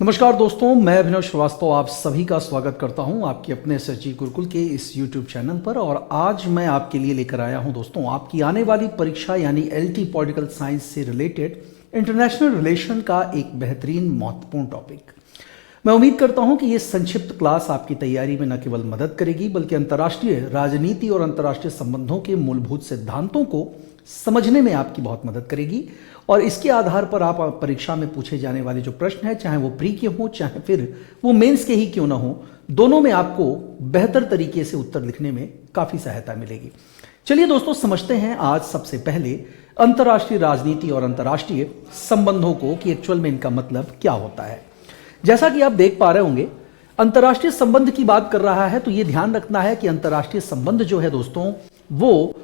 नमस्कार दोस्तों, मैं अभिनव श्रीवास्तव आप सभी का स्वागत करता हूं आपके अपने एसएसजी गुरुकुल के इस YouTube चैनल पर। और आज मैं आपके लिए लेकर आया हूं दोस्तों आपकी आने वाली परीक्षा यानी एलटी पॉलिटिकल साइंस से रिलेटेड इंटरनेशनल रिलेशन का एक बेहतरीन महत्वपूर्ण टॉपिक। मैं उम्मीद करता हूं कि ये संक्षिप्त क्लास आपकी तैयारी में न केवल मदद करेगी बल्कि अंतर्राष्ट्रीय राजनीति और अंतर्राष्ट्रीय संबंधों के मूलभूत सिद्धांतों को समझने में आपकी बहुत मदद करेगी। और इसके आधार पर आप परीक्षा में पूछे जाने वाले जो प्रश्न हैं, चाहे वो प्री के हों चाहे फिर वो मेंस के ही क्यों ना हो, दोनों में आपको बेहतर तरीके से उत्तर लिखने में काफ़ी सहायता मिलेगी। चलिए दोस्तों, समझते हैं आज सबसे पहले अंतर्राष्ट्रीय राजनीति और अंतर्राष्ट्रीय संबंधों को कि एक्चुअल में इनका मतलब क्या होता है। जैसा कि आप देख पा रहे होंगे, अंतर्राष्ट्रीय संबंध की बात कर रहा है तो ये ध्यान रखना है कि अंतर्राष्ट्रीय संबंध जो है दोस्तों वो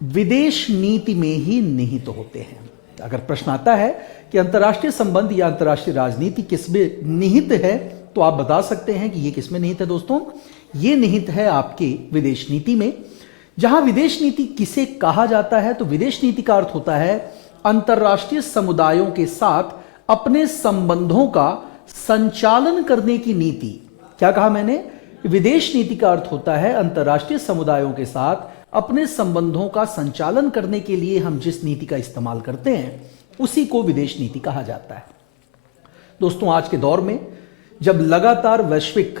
विदेश नीति में ही निहित होते हैं। अगर प्रश्न आता है कि अंतर्राष्ट्रीय संबंध या अंतर्राष्ट्रीय राजनीति किसमें निहित है, तो आप बता सकते हैं कि ये किसमें निहित है दोस्तों। ये निहित है आपके विदेश नीति में। जहां विदेश नीति किसे कहा जाता है, तो विदेश नीति का अर्थ होता है अंतर्राष्ट्रीय समुदायों के साथ अपने संबंधों का संचालन करने की नीति। क्या कहा मैंने? विदेश नीति का अर्थ होता है अंतर्राष्ट्रीय समुदायों के साथ अपने संबंधों का संचालन करने के लिए हम जिस नीति का इस्तेमाल करते हैं उसी को विदेश नीति कहा जाता है। दोस्तों, आज के दौर में जब लगातार वैश्विक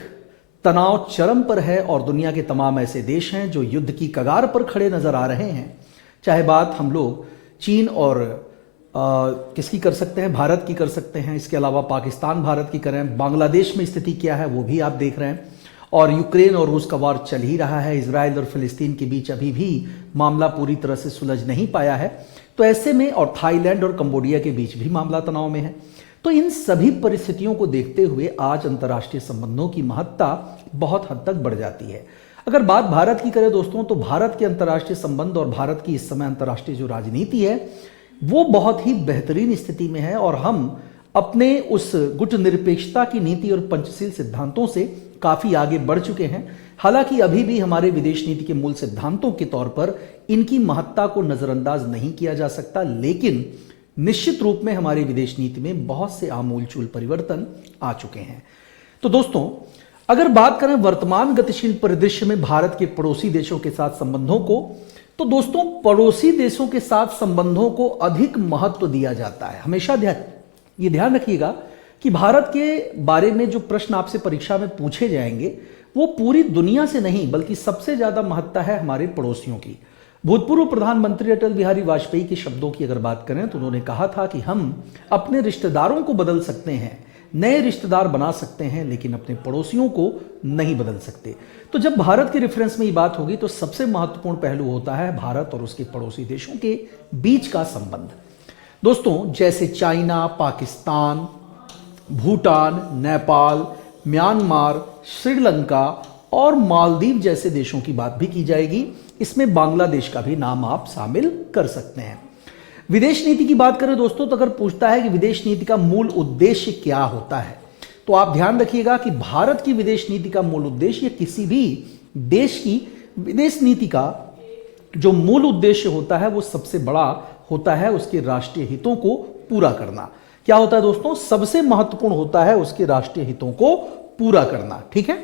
तनाव चरम पर है और दुनिया के तमाम ऐसे देश हैं जो युद्ध की कगार पर खड़े नजर आ रहे हैं, चाहे बात हम लोग चीन और किसकी कर सकते हैं, भारत की कर सकते हैं, इसके अलावा पाकिस्तान भारत की करें, बांग्लादेश में स्थिति क्या है वो भी आप देख रहे हैं, और यूक्रेन और रूस का वार चल ही रहा है, इजराइल और फिलिस्तीन के बीच अभी भी मामला पूरी तरह से सुलझ नहीं पाया है। तो ऐसे में, और थाईलैंड और कंबोडिया के बीच भी मामला तनाव में है। तो इन सभी परिस्थितियों को देखते हुए आज अंतर्राष्ट्रीय संबंधों की महत्ता बहुत हद तक बढ़ जाती है। अगर बात भारत की करें दोस्तों, तो भारत के अंतर्राष्ट्रीय संबंध और भारत की इस समय अंतर्राष्ट्रीय जो राजनीति है वो बहुत ही बेहतरीन स्थिति में है, और हम अपने उस गुटनिरपेक्षता की नीति और पंचशील सिद्धांतों से काफी आगे बढ़ चुके हैं। हालांकि अभी भी हमारे विदेश नीति के मूल सिद्धांतों के तौर पर इनकी महत्ता को नजरअंदाज नहीं किया जा सकता, लेकिन निश्चित रूप में हमारी विदेश नीति में बहुत से आमूलचूल परिवर्तन आ चुके हैं। तो दोस्तों, अगर बात करें वर्तमान गतिशील परिदृश्य में भारत के पड़ोसी देशों के साथ संबंधों को, तो दोस्तों पड़ोसी देशों के साथ संबंधों को अधिक महत्व दिया जाता है। हमेशा ये ध्यान रखिएगा कि भारत के बारे में जो प्रश्न आपसे परीक्षा में पूछे जाएंगे वो पूरी दुनिया से नहीं बल्कि सबसे ज्यादा महत्ता है हमारे पड़ोसियों की। भूतपूर्व प्रधानमंत्री अटल बिहारी वाजपेयी के शब्दों की अगर बात करें तो उन्होंने कहा था कि हम अपने रिश्तेदारों को बदल सकते हैं, नए रिश्तेदार बना सकते हैं, लेकिन अपने पड़ोसियों को नहीं बदल सकते। तो जब भारत के रेफरेंस में ये बात होगी तो सबसे महत्वपूर्ण पहलू होता है भारत और उसके पड़ोसी देशों के बीच का संबंध। दोस्तों, जैसे चाइना, पाकिस्तान, भूटान, नेपाल, म्यांमार, श्रीलंका और मालदीव जैसे देशों की बात भी की जाएगी। इसमें बांग्लादेश का भी नाम आप शामिल कर सकते हैं। विदेश नीति की बात करें दोस्तों, तो अगर पूछता है कि विदेश नीति का मूल उद्देश्य क्या होता है, तो आप ध्यान रखिएगा कि भारत की विदेश नीति का मूल उद्देश्य, किसी भी देश की विदेश नीति का जो मूल उद्देश्य होता है वो सबसे बड़ा होता है उसके राष्ट्रीय हितों को पूरा करना। क्या होता है दोस्तों? सबसे महत्वपूर्ण होता है उसके राष्ट्रीय हितों को पूरा करना। ठीक है,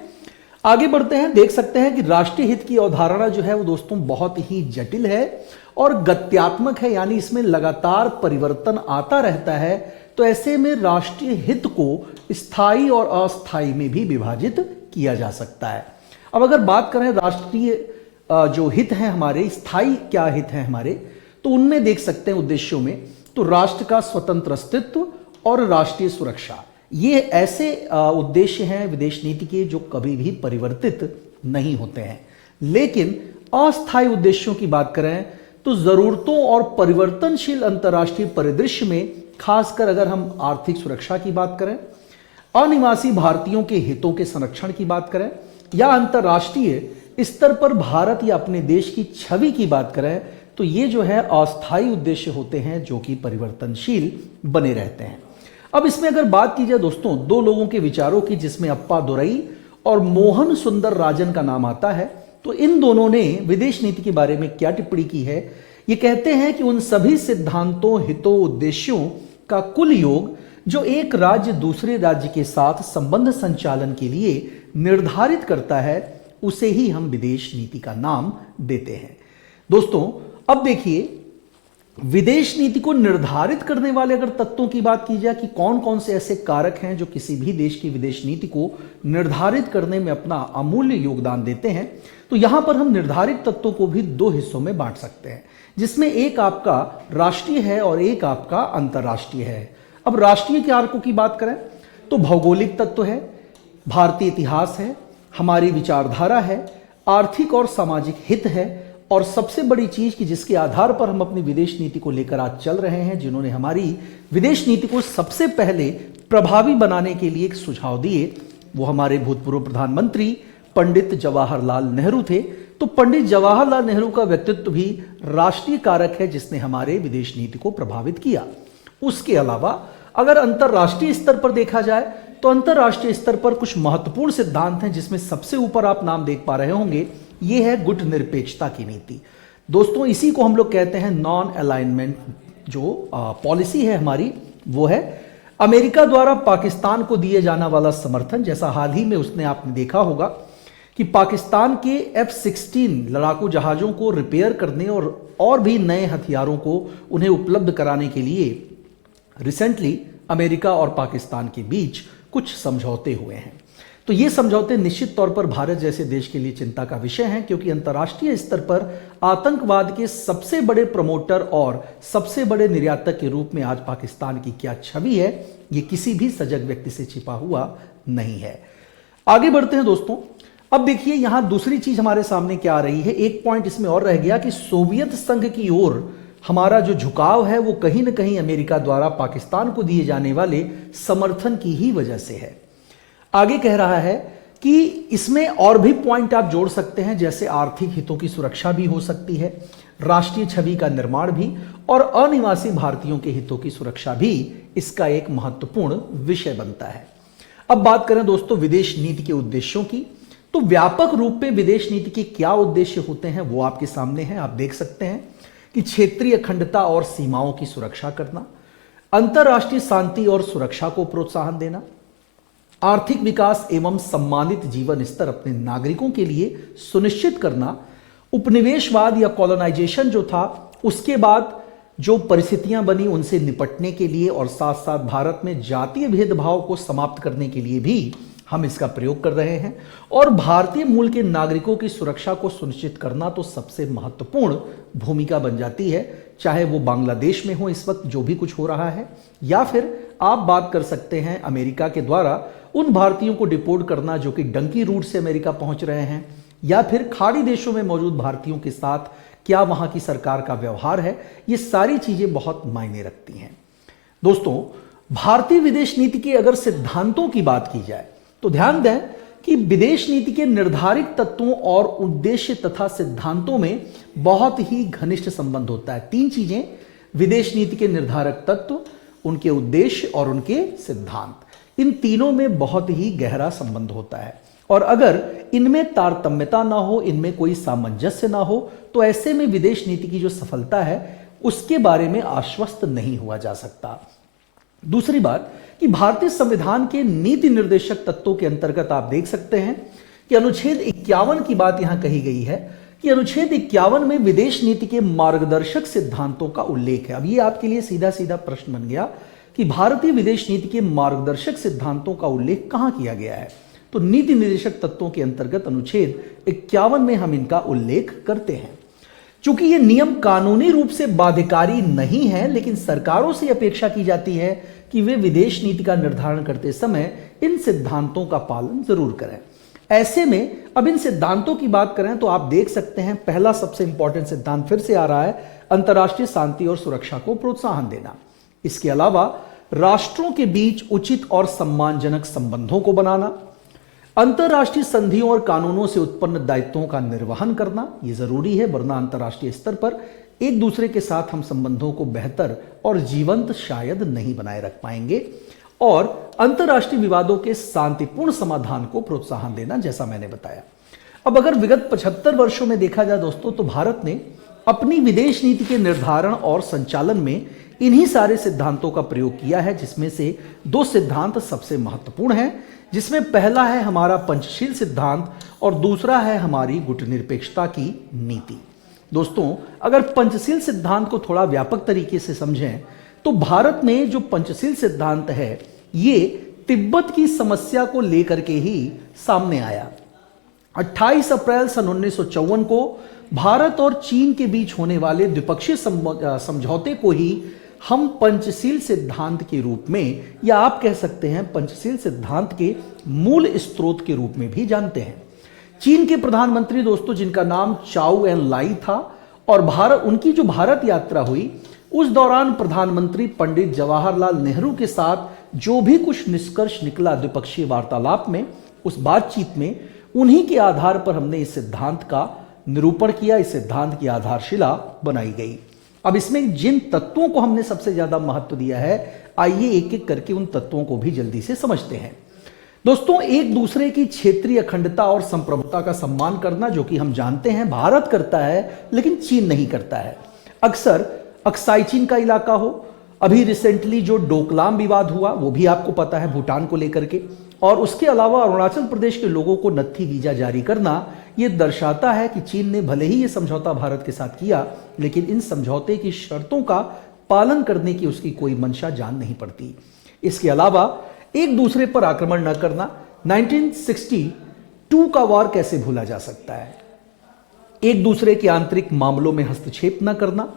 आगे बढ़ते हैं। देख सकते हैं कि राष्ट्रीय हित की अवधारणा जो है वो दोस्तों बहुत ही जटिल है और गत्यात्मक है, यानी इसमें लगातार परिवर्तन आता रहता है। तो ऐसे में राष्ट्रीय हित को स्थायी और अस्थायी में भी विभाजित किया जा सकता है। अब अगर बात करें राष्ट्रीय जो हित हैं हमारे, स्थायी क्या हित हैं हमारे, तो उनमें देख सकते हैं उद्देश्यों में, तो राष्ट्र का स्वतंत्र अस्तित्व और राष्ट्रीय सुरक्षा, ये ऐसे उद्देश्य हैं विदेश नीति के जो कभी भी परिवर्तित नहीं होते हैं। लेकिन अस्थायी उद्देश्यों की बात करें तो जरूरतों और परिवर्तनशील अंतर्राष्ट्रीय परिदृश्य में, खासकर अगर हम आर्थिक सुरक्षा की बात करें, अनिवासी भारतीयों के हितों के संरक्षण की बात करें, या अंतर्राष्ट्रीय स्तर पर भारत या अपने देश की छवि की बात करें, तो ये जो है अस्थायी उद्देश्य होते हैं जो कि परिवर्तनशील बने रहते हैं। अब इसमें अगर बात की जाए दोस्तों दो लोगों के विचारों की, जिसमें अप्पा दुरई और मोहन सुंदर राजन का नाम आता है, तो इन दोनों ने विदेश नीति के बारे में क्या टिप्पणी की है। ये कहते हैं कि उन सभी सिद्धांतों, हितों, उद्देश्यों का कुल योग जो एक राज्य दूसरे राज्य के साथ संबंध संचालन के लिए निर्धारित करता है, उसे ही हम विदेश नीति का नाम देते हैं। दोस्तों, अब देखिए, विदेश नीति को निर्धारित करने वाले अगर तत्वों की बात की जाए कि कौन कौन से ऐसे कारक हैं जो किसी भी देश की विदेश नीति को निर्धारित करने में अपना अमूल्य योगदान देते हैं, तो यहां पर हम निर्धारित तत्वों को भी दो हिस्सों में बांट सकते हैं, जिसमें एक आपका राष्ट्रीय है और एक आपका अंतर्राष्ट्रीय है। अब राष्ट्रीय कारकों की बात करें तो भौगोलिक तत्व है, भारतीय इतिहास है, हमारी विचारधारा है, आर्थिक और सामाजिक हित है, और सबसे बड़ी चीज कि जिसके आधार पर हम अपनी विदेश नीति को लेकर आज चल रहे हैं, जिन्होंने हमारी विदेश नीति को सबसे पहले प्रभावी बनाने के लिए एक सुझाव दिए, वो हमारे भूतपूर्व प्रधानमंत्री पंडित जवाहरलाल नेहरू थे। तो पंडित जवाहरलाल नेहरू का व्यक्तित्व भी राष्ट्रीय कारक है जिसने हमारे विदेश नीति को प्रभावित किया। उसके अलावा अगर अंतर्राष्ट्रीय स्तर पर देखा जाए तो अंतर्राष्ट्रीय स्तर पर कुछ महत्वपूर्ण सिद्धांत हैं, जिसमें सबसे ऊपर आप नाम देख पा रहे होंगे, ये है गुट निरपेक्षता की नीति। दोस्तों, इसी को हम लोग कहते हैं नॉन अलाइनमेंट जो पॉलिसी है हमारी, वो है अमेरिका द्वारा पाकिस्तान को दिए जाने वाला समर्थन। जैसा हाल ही में उसने आपने देखा होगा कि पाकिस्तान के F-16 लड़ाकू जहाजों को रिपेयर करने और भी नए हथियारों को उन्हें उपलब्ध कराने के लिए रिसेंटली अमेरिका और पाकिस्तान के बीच कुछ समझौते हुए हैं। तो ये समझौते निश्चित तौर पर भारत जैसे देश के लिए चिंता का विषय हैं, क्योंकि अंतर्राष्ट्रीय स्तर पर आतंकवाद के सबसे बड़े प्रमोटर और सबसे बड़े निर्यातक के रूप में आज पाकिस्तान की क्या छवि है, ये किसी भी सजग व्यक्ति से छिपा हुआ नहीं है। आगे बढ़ते हैं दोस्तों। अब देखिए, यहां दूसरी चीज हमारे सामने क्या आ रही है। एक पॉइंट इसमें और रह गया कि सोवियत संघ की ओर हमारा जो झुकाव है वो कहीं ना कहीं अमेरिका द्वारा पाकिस्तान को दिए जाने वाले समर्थन की ही वजह से है। आगे कह रहा है कि इसमें और भी पॉइंट आप जोड़ सकते हैं, जैसे आर्थिक हितों की सुरक्षा भी हो सकती है, राष्ट्रीय छवि का निर्माण भी, और अनिवासी भारतीयों के हितों की सुरक्षा भी इसका एक महत्वपूर्ण विषय बनता है। अब बात करें दोस्तों विदेश नीति के उद्देश्यों की, तो व्यापक रूप में विदेश नीति के क्या उद्देश्य होते हैं वो आपके सामने है। आप देख सकते हैं कि क्षेत्रीय अखंडता और सीमाओं की सुरक्षा करना, अंतर्राष्ट्रीय शांति और सुरक्षा को प्रोत्साहन देना, आर्थिक विकास एवं सम्मानित जीवन स्तर अपने नागरिकों के लिए सुनिश्चित करना, उपनिवेशवाद या कॉलोनाइजेशन जो था उसके बाद जो परिस्थितियां बनी उनसे निपटने के लिए, और साथ साथ भारत में जातीय भेदभाव को समाप्त करने के लिए भी हम इसका प्रयोग कर रहे हैं, और भारतीय मूल के नागरिकों की सुरक्षा को सुनिश्चित करना तो सबसे महत्वपूर्ण भूमिका बन जाती है, चाहे वो बांग्लादेश में हो इस वक्त जो भी कुछ हो रहा है, या फिर आप बात कर सकते हैं अमेरिका के द्वारा उन भारतीयों को डिपोर्ट करना जो कि डंकी रूट से अमेरिका पहुंच रहे हैं, या फिर खाड़ी देशों में मौजूद भारतीयों के साथ क्या वहां की सरकार का व्यवहार है। ये सारी चीजें बहुत मायने रखती हैं। दोस्तों, भारतीय विदेश नीति के अगर सिद्धांतों की बात की जाए तो ध्यान दें कि विदेश नीति के निर्धारित तत्वों और उद्देश्य तथा सिद्धांतों में बहुत ही घनिष्ठ संबंध होता है। तीन चीजें, विदेश नीति के निर्धारक तत्व, उनके उद्देश्य और उनके सिद्धांत, इन तीनों में बहुत ही गहरा संबंध होता है, और अगर इनमें तारतम्यता ना हो, इनमें कोई सामंजस्य ना हो, तो ऐसे में विदेश नीति की जो सफलता है उसके बारे में आश्वस्त नहीं हुआ जा सकता। दूसरी बात कि भारतीय संविधान के नीति निर्देशक तत्वों के अंतर्गत आप देख सकते हैं कि अनुच्छेद 51 की बात यहां कही गई है कि अनुच्छेद 51 में विदेश नीति के मार्गदर्शक सिद्धांतों का उल्लेख है। अब ये आपके लिए सीधा सीधा प्रश्न बन गया कि भारतीय विदेश नीति के मार्गदर्शक सिद्धांतों का उल्लेख कहां किया गया है। तो नीति निर्देशक तत्वों के अंतर्गत अनुच्छेद 51 में हम इनका उल्लेख करते हैं। चूंकि ये नियम कानूनी रूप से बाध्यकारी नहीं है, लेकिन सरकारों से अपेक्षा की जाती है कि वे विदेश नीति का निर्धारण करते समय इन सिद्धांतों का पालन जरूर करें। ऐसे में अब इन सिद्धांतों की बात करें तो आप देख सकते हैं, पहला सबसे इंपॉर्टेंट सिद्धांत फिर से आ रहा है, अंतर्राष्ट्रीय शांति और सुरक्षा को प्रोत्साहन देना। इसके अलावा राष्ट्रों के बीच उचित और सम्मानजनक संबंधों को बनाना, अंतर्राष्ट्रीय संधियों और कानूनों से उत्पन्न दायित्वों का निर्वहन करना, यह जरूरी है, वरना अंतर्राष्ट्रीय स्तर पर एक दूसरे के साथ हम संबंधों को बेहतर और जीवंत शायद नहीं बनाए रख पाएंगे, और अंतर्राष्ट्रीय विवादों के शांतिपूर्ण समाधान को प्रोत्साहन देना, जैसा मैंने बताया। अब अगर विगत 75 वर्षों में देखा जाए दोस्तों, तो भारत ने अपनी विदेश नीति के निर्धारण और संचालन में इन्हीं सारे सिद्धांतों का प्रयोग किया है, जिसमें से दो सिद्धांत सबसे महत्वपूर्ण हैं, जिसमें पहला है हमारा पंचशील सिद्धांत और दूसरा है हमारी गुटनिरपेक्षता की नीति। दोस्तों, अगर पंचशील सिद्धांत को थोड़ा व्यापक तरीके से समझें तो भारत में जो पंचशील सिद्धांत है ये तिब्बत की समस्या को लेकर के ही सामने आया। 28 अप्रैल सन 1954 को भारत और चीन के बीच होने वाले द्विपक्षीय समझौते को ही हम पंचशील सिद्धांत के रूप में, या आप कह सकते हैं पंचशील सिद्धांत के मूल स्रोत के रूप में भी जानते हैं। चीन के प्रधानमंत्री दोस्तों, जिनका नाम चाउ एन लाई था, और उनकी जो भारत यात्रा हुई उस दौरान प्रधानमंत्री पंडित जवाहरलाल नेहरू के साथ जो भी कुछ निष्कर्ष निकला द्विपक्षीय वार्तालाप में, उस बातचीत में, उन्हीं के आधार पर हमने इस सिद्धांत का निरूपण किया, इस सिद्धांत की आधारशिला बनाई गई। अब इसमें जिन तत्वों को हमने सबसे ज्यादा महत्व दिया है, आइए एक एक करके उन तत्वों को भी जल्दी से समझते हैं। दोस्तों, एक दूसरे की क्षेत्रीय अखंडता और संप्रभुता का सम्मान करना, जो कि हम जानते हैं भारत करता है लेकिन चीन नहीं करता है। अक्सर अक्साई चीन का इलाका हो, अभी रिसेंटली जो डोकलाम विवाद हुआ वो भी आपको पता है, भूटान को लेकर के, और उसके अलावा अरुणाचल प्रदेश के लोगों को नत्थी वीजा जारी करना, ये दर्शाता है कि चीन ने भले ही ये समझौता भारत के साथ किया, लेकिन इन समझौते की शर्तों का पालन करने की उसकी कोई मंशा जान नहीं पड़ती। इसके अलावा एक दूसरे पर आक्रमण न करना, 1962 का वार कैसे भूला जा सकता है। एक दूसरे के आंतरिक मामलों में हस्तक्षेप न करना,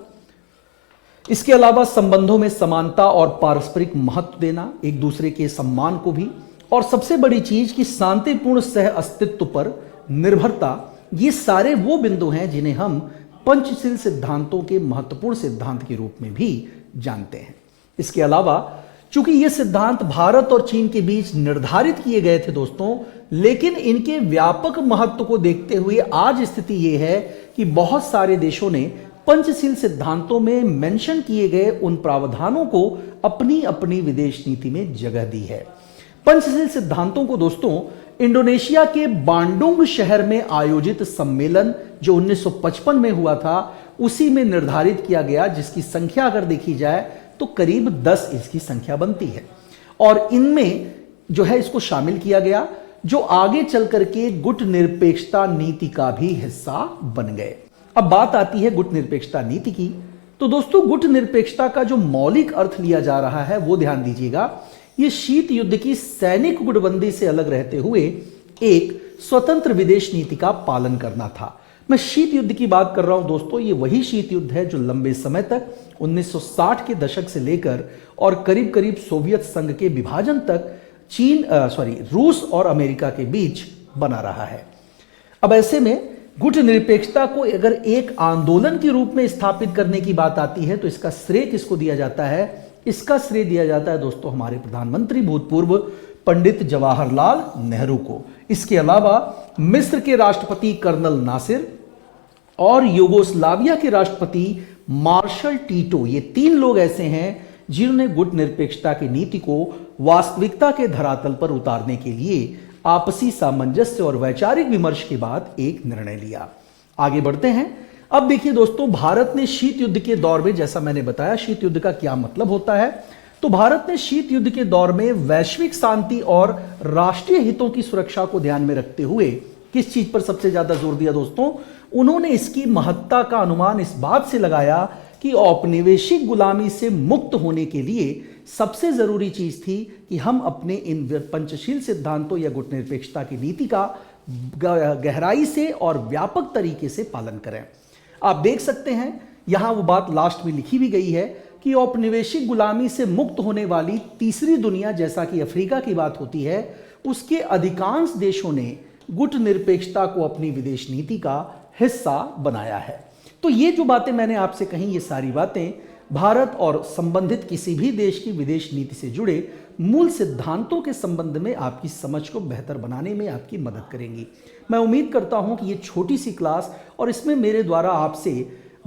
इसके अलावा संबंधों में समानता और पारस्परिक महत्व देना, एक दूसरे के सम्मान को भी, और सबसे बड़ी चीज कि शांतिपूर्ण सह अस्तित्व पर निर्भरता, ये सारे वो बिंदु हैं जिन्हें हम पंचशील सिद्धांतों के महत्वपूर्ण सिद्धांत के रूप में भी जानते हैं। इसके अलावा चूंकि ये सिद्धांत भारत और चीन के बीच निर्धारित किए गए थे दोस्तों, लेकिन इनके व्यापक महत्व को देखते हुए आज स्थिति ये है कि बहुत सारे देशों ने पंचशील सिद्धांतों में मेंशन किए गए उन प्रावधानों को अपनी अपनी विदेश नीति में जगह दी है। पंचशील सिद्धांतों को दोस्तों इंडोनेशिया के बांडुंग शहर में आयोजित सम्मेलन जो 1955 में हुआ था, उसी में निर्धारित किया गया, जिसकी संख्या अगर देखी जाए तो करीब 10 इसकी संख्या बनती है, और इनमें जो है इसको शामिल किया गया, जो आगे चल करके गुट निरपेक्षता नीति का भी हिस्सा बन गए। अब बात आती है गुट निरपेक्षता नीति की। तो दोस्तों, गुट निरपेक्षता का जो मौलिक अर्थ लिया जा रहा है वो ध्यान दीजिएगा, ये शीत युद्ध की सैनिक गुटबंदी से अलग रहते हुए एक स्वतंत्र विदेश नीति का पालन करना था। मैं शीत युद्ध की बात कर रहा हूं दोस्तों, ये वही शीत युद्ध है जो लंबे समय तक 1960 के दशक से लेकर और करीब करीब सोवियत संघ के विभाजन तक रूस और अमेरिका के बीच बना रहा है। अब ऐसे में गुट निरपेक्षता को अगर एक आंदोलन के रूप में स्थापित करने की बात आती है तो इसका श्रेय किसको दिया जाता है? इसका श्रेय दिया जाता है दोस्तों हमारे प्रधानमंत्री भूतपूर्व पंडित जवाहरलाल नेहरू को। इसके अलावा मिस्र के राष्ट्रपति कर्नल नासिर और यूगोस्लाविया के राष्ट्रपति मार्शल टीटो, ये 3 लोग ऐसे हैं जिन्होंने गुट निरपेक्षता की नीति को वास्तविकता के धरातल पर उतारने के लिए आपसी सामंजस्य और वैचारिक विमर्श के बाद एक निर्णय लिया। आगे बढ़ते हैं। अब देखिए दोस्तों, भारत ने शीत युद्ध के दौर में, जैसा मैंने बताया शीत युद्ध का क्या मतलब होता है, तो भारत ने शीत युद्ध के दौर में वैश्विक शांति और राष्ट्रीय हितों की सुरक्षा को ध्यान में रखते हुए किस चीज पर सबसे ज्यादा जोर दिया दोस्तों? उन्होंने इसकी महत्ता का अनुमान इस बात से लगाया कि औपनिवेशिक गुलामी से मुक्त होने के लिए सबसे जरूरी चीज थी कि हम अपने इन पंचशील सिद्धांतों या गुट निरपेक्षता की नीति का गहराई से और व्यापक तरीके से पालन करें। आप देख सकते हैं यहां वो बात लास्ट में लिखी भी गई है कि औपनिवेशिक गुलामी से मुक्त होने वाली तीसरी दुनिया, जैसा कि अफ्रीका की बात होती है, उसके अधिकांश देशों ने गुट निरपेक्षता को अपनी विदेश नीति का हिस्सा बनाया है। तो ये जो बातें मैंने आपसे कही, ये सारी बातें भारत और संबंधित किसी भी देश की विदेश नीति से जुड़े मूल सिद्धांतों के संबंध में आपकी समझ को बेहतर बनाने में आपकी मदद करेंगी। मैं उम्मीद करता हूं कि ये छोटी सी क्लास और इसमें मेरे द्वारा आपसे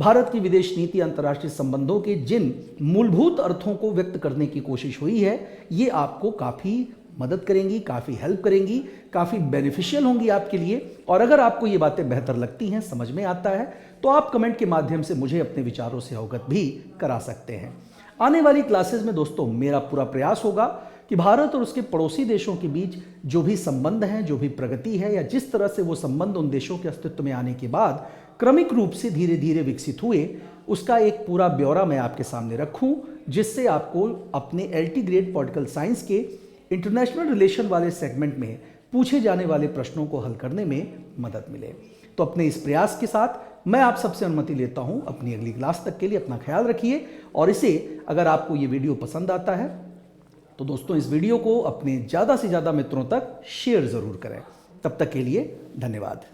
भारत की विदेश नीति, अंतर्राष्ट्रीय संबंधों के जिन मूलभूत अर्थों को व्यक्त करने की कोशिश हुई है, ये आपको काफ़ी मदद करेंगी, काफ़ी हेल्प करेंगी, काफ़ी बेनिफिशियल होंगी आपके लिए। और अगर आपको ये बातें बेहतर लगती हैं, समझ में आता है, तो आप कमेंट के माध्यम से मुझे अपने विचारों से अवगत भी करा सकते हैं। आने वाली क्लासेस में दोस्तों मेरा पूरा प्रयास होगा कि भारत और उसके पड़ोसी देशों के बीच जो भी संबंध हैं, जो भी प्रगति है या जिस तरह से वो संबंध उन देशों के अस्तित्व में आने के बाद क्रमिक रूप से धीरे धीरे विकसित हुए, उसका एक पूरा ब्यौरा मैं आपके सामने रखूं, जिससे आपको अपने LT ग्रेड पॉलिटिकल साइंस के इंटरनेशनल रिलेशन वाले सेगमेंट में पूछे जाने वाले प्रश्नों को हल करने में मदद मिले। तो अपने इस प्रयास के साथ मैं आप सबसे अनुमति लेता हूं अपनी अगली क्लास तक के लिए। अपना ख्याल रखिए और इसे अगर आपको ये वीडियो पसंद आता है तो दोस्तों इस वीडियो को अपने ज़्यादा से ज़्यादा मित्रों तक शेयर ज़रूर करें। तब तक के लिए धन्यवाद।